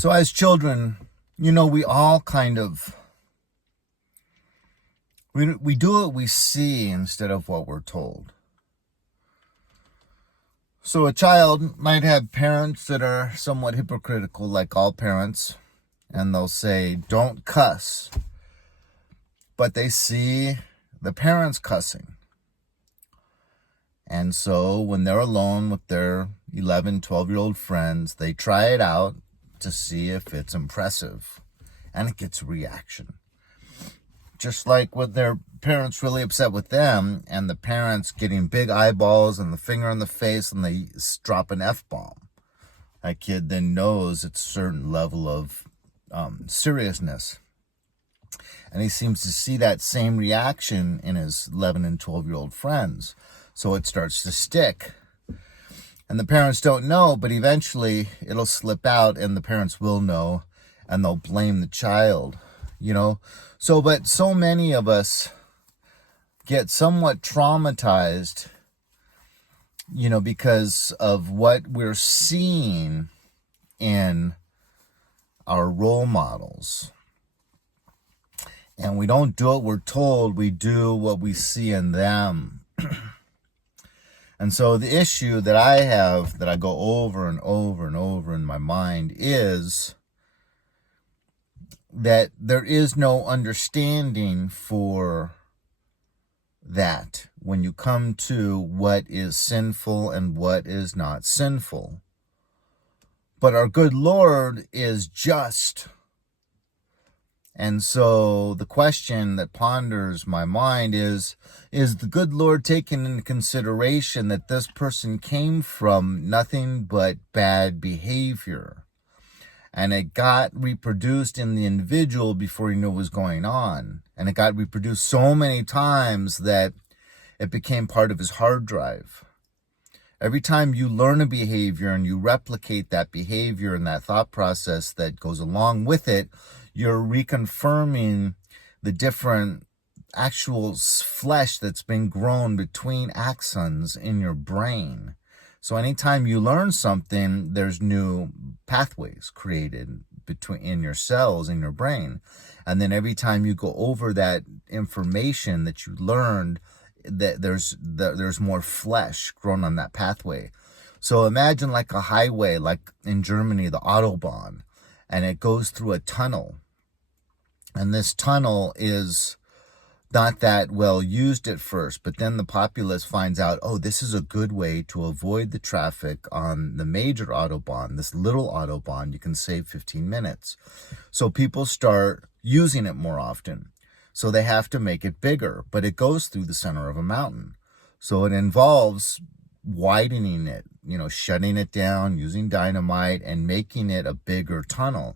So as children, we all kind of, we do what we see instead of what we're told. So a child might have parents that are somewhat hypocritical, like all parents, and they'll say, don't cuss. But they see the parents cussing. And so when they're alone with their 11, 12-year-old friends, they try it out to see if it's impressive. And it gets a reaction. Just like when their parents really upset with them, and the parents getting big eyeballs and the finger in the face, and they drop an F-bomb. That kid then knows it's a certain level of seriousness. And he seems to see that same reaction in his 11 and 12-year-old friends. So it starts to stick. And the parents don't know, but eventually it'll slip out and the parents will know, and they'll blame the child, But so many of us get somewhat traumatized, because of what we're seeing in our role models. And we don't do what we're told, we do what we see in them. And so the issue that I have, that I go over and over and over in my mind, is that there is no understanding for that when you come to what is sinful and what is not sinful. But our good Lord is just. And so the question that ponders my mind is the good Lord taking into consideration that this person came from nothing but bad behavior, and it got reproduced in the individual before he knew what was going on, and it got reproduced so many times that it became part of his hard drive? Every time you learn a behavior and you replicate that behavior and that thought process that goes along with it, you're reconfirming the different actual flesh that's been grown between axons in your brain. So anytime you learn something, there's new pathways created in your cells in your brain. And then every time you go over that information that you learned, that there's more flesh grown on that pathway. So imagine like a highway, like in Germany, the Autobahn, and it goes through a tunnel. And this tunnel is not that well used at first, but then the populace finds out, oh, this is a good way to avoid the traffic on the major Autobahn. This little Autobahn, you can save 15 minutes. So people start using it more often. So they have to make it bigger, but it goes through the center of a mountain. So it involves widening it, shutting it down, using dynamite, and making it a bigger tunnel.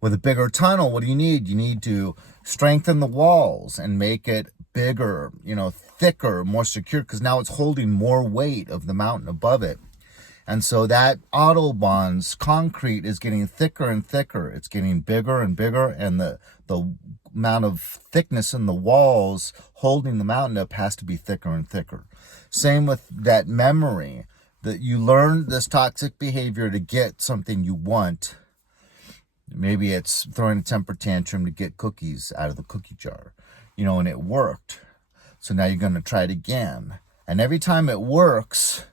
With a bigger tunnel, what do you need? You need to strengthen the walls and make it bigger, thicker, more secure, because now it's holding more weight of the mountain above it. And so that Autobahn's concrete is getting thicker and thicker. It's getting bigger and bigger, and the amount of thickness in the walls holding the mountain up has to be thicker and thicker. Same with that memory, that you learn this toxic behavior to get something you want. Maybe it's throwing a temper tantrum to get cookies out of the cookie jar, and it worked. So now you're going to try it again. And every time it works,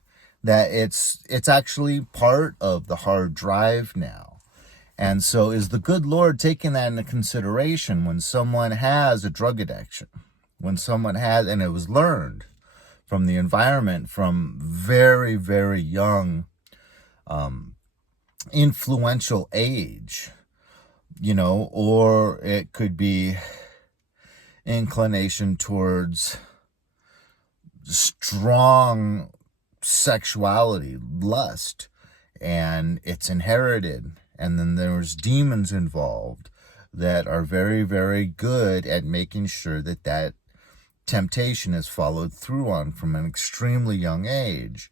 that it's actually part of the hard drive now. And so is the good Lord taking that into consideration when someone has a drug addiction, when someone has, and it was learned from the environment from very, very young, influential age, or it could be inclination towards strong sexuality, lust, and it's inherited. And then there's demons involved that are very, very good at making sure that temptation is followed through on from an extremely young age.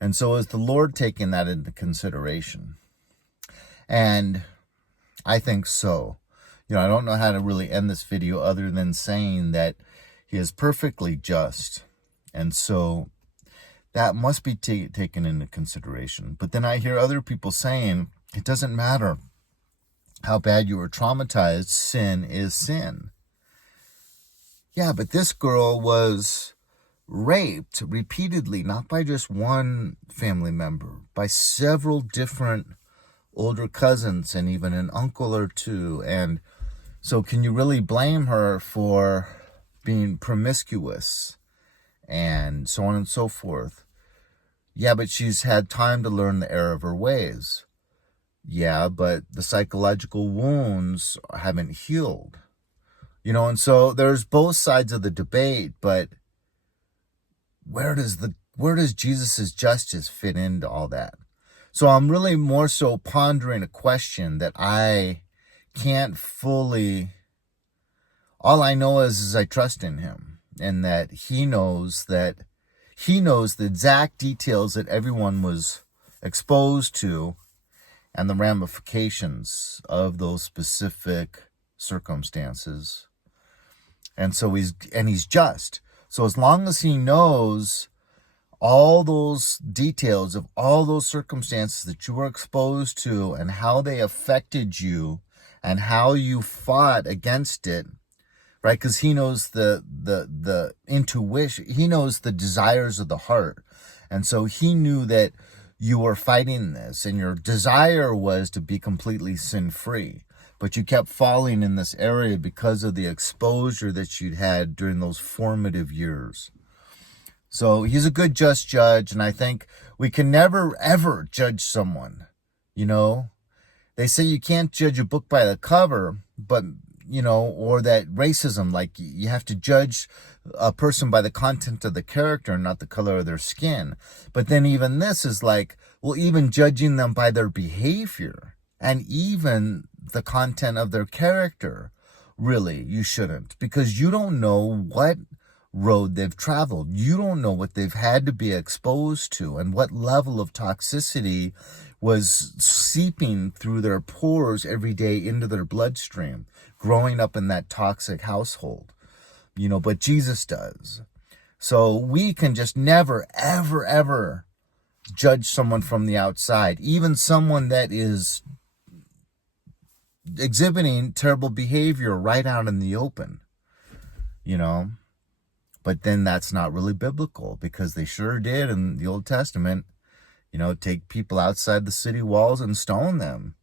And so is the Lord taking that into consideration? And I think so. I don't know how to really end this video other than saying that he is perfectly just. And so that must be taken into consideration. But then I hear other people saying, it doesn't matter how bad you were traumatized, sin is sin. Yeah, but this girl was raped repeatedly, not by just one family member, by several different older cousins and even an uncle or two. And so can you really blame her for being promiscuous and so on and so forth? Yeah, but she's had time to learn the error of her ways. Yeah, but the psychological wounds haven't healed. And so there's both sides of the debate, but where does Jesus's justice fit into all that? So I'm really more so pondering a question that I can't fully. All I know is I trust in him, and that he knows the exact details that everyone was exposed to and the ramifications of those specific circumstances. And so he's just. So as long as he knows all those details of all those circumstances that you were exposed to and how they affected you and how you fought against it, right? Because he knows the intuition, he knows the desires of the heart. And so he knew that you were fighting this and your desire was to be completely sin-free. But you kept falling in this area because of the exposure that you'd had during those formative years. So he's a good, just judge, and I think we can never, ever judge someone. They say you can't judge a book by the cover, but, or that racism, like you have to judge a person by the content of the character, not the color of their skin. But then even this is like, well, even judging them by their behavior and even the content of their character, really, you shouldn't, because you don't know what road they've traveled. You don't know what they've had to be exposed to and what level of toxicity was seeping through their pores every day into their bloodstream, growing up in that toxic household. But Jesus does. So we can just never, ever, ever judge someone from the outside, even someone that is exhibiting terrible behavior right out in the open, But then that's not really biblical, because they sure did in the Old Testament, take people outside the city walls and stone them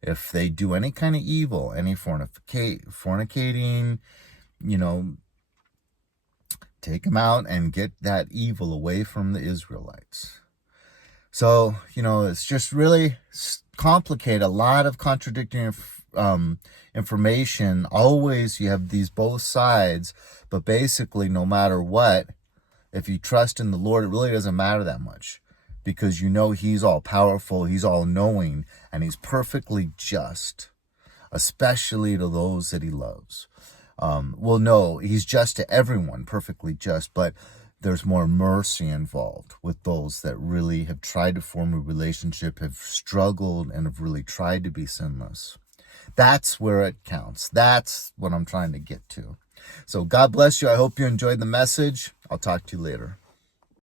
if they do any kind of evil, any fornicating, take them out and get that evil away from the Israelites. So, it's just really complicated, a lot of contradicting information. Always you have these both sides, but basically no matter what, if you trust in the Lord, it really doesn't matter that much, because he's all powerful, he's all knowing, and he's perfectly just, especially to those that he loves. No, he's just to everyone, perfectly just, but there's more mercy involved with those that really have tried to form a relationship, have struggled, and have really tried to be sinless. That's where it counts. That's what I'm trying to get to. So God bless you. I hope you enjoyed the message. I'll talk to you later.